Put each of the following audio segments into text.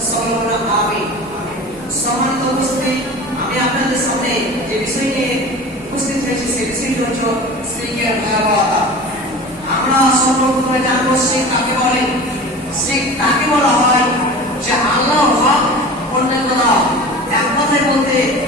সম্ভাবনা পাবে। আমরা সর্বপ্রথমে জানব সে কাকে বলে। সে তাকে বলা হয়? যে আল্লাহ হক অন্যান্য এক কথায় বলতে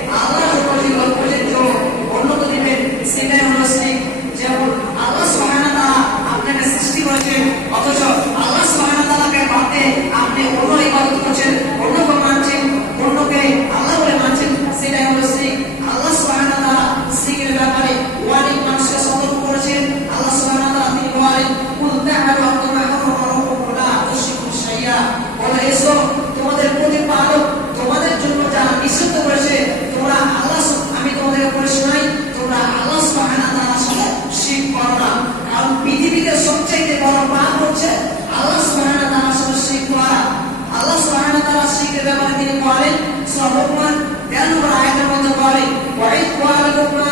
ஆசிரியர் கவனத்தின் பாலை சமூகம் ஞான ஆயுதம் பாலை வழி பாலு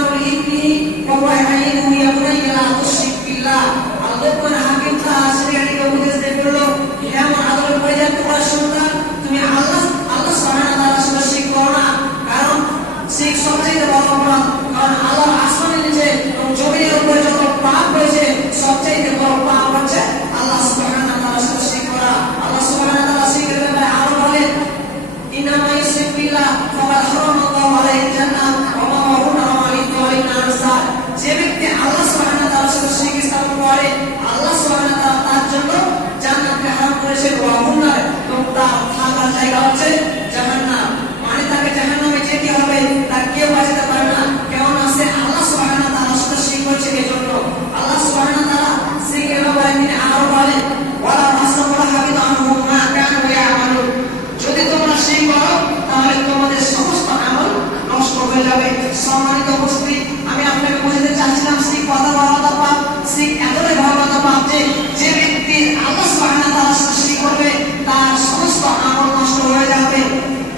সম্মানিত উপস্থিতি আমি আপনাকে বোঝাতে চাচ্ছিলাম শ্রী কথা ভগবত পাপ শ্রী এতটাই ভগবত পাপ যে যে ব্যক্তি আল্লাহ সুবহানাহু তাআলা সৃষ্টি করবে, তার সমস্ত আমল নষ্ট হয়ে যাবে।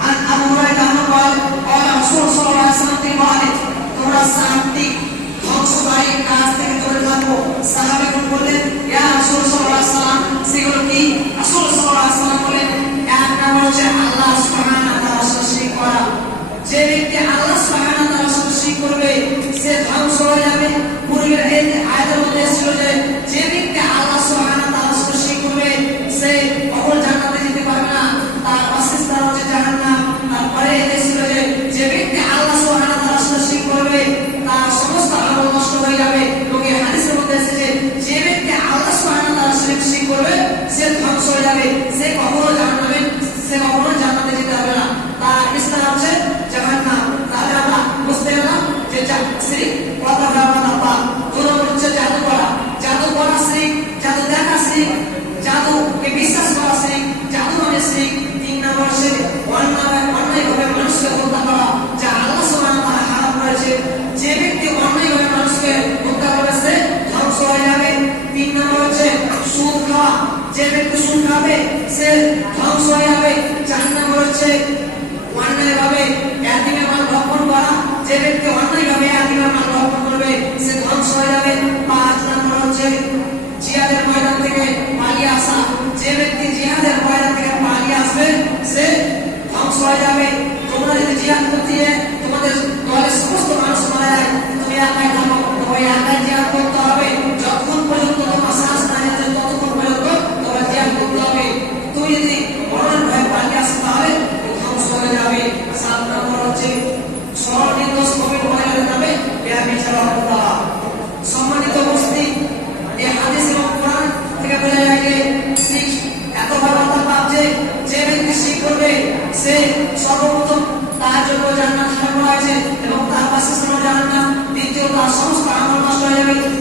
আর আবু হুরায়রা রাদিয়াল্লাহু আনহু বলেন রাসূল সাল্লাল্লাহু আলাইহি তোমরা শান্তি যে ব্যক্তি সুদ খাবে সে ধ্বংস হয়ে যাবে। জাহান্নাম হচ্ছে অন্যায় ভাবে এতিমের মাল ভক্ষণ করা। যে ব্যক্তি অন্যায় ভাবে এতিমের মাল ভক্ষণ করবে, সে ধ্বংস হয়ে যাবে। পাঁচ নম্বর হচ্ছে জিয়াদের ময়দান থেকে পালিয়ে আসা। যে ব্যক্তি জিয়াদের ময়দান থেকে পালিয়ে আসবে, সে ধ্বংস হয়ে যাবে। তোমরা যদি জিয়াদ করতে যে সর্বপ্রথম তার জন্য জান্নাত হয়েছে এবং তার পাশে ছিল জান্নাত দ্বিতীয় তার সমস্ত আমল নষ্ট হয়ে যাবে।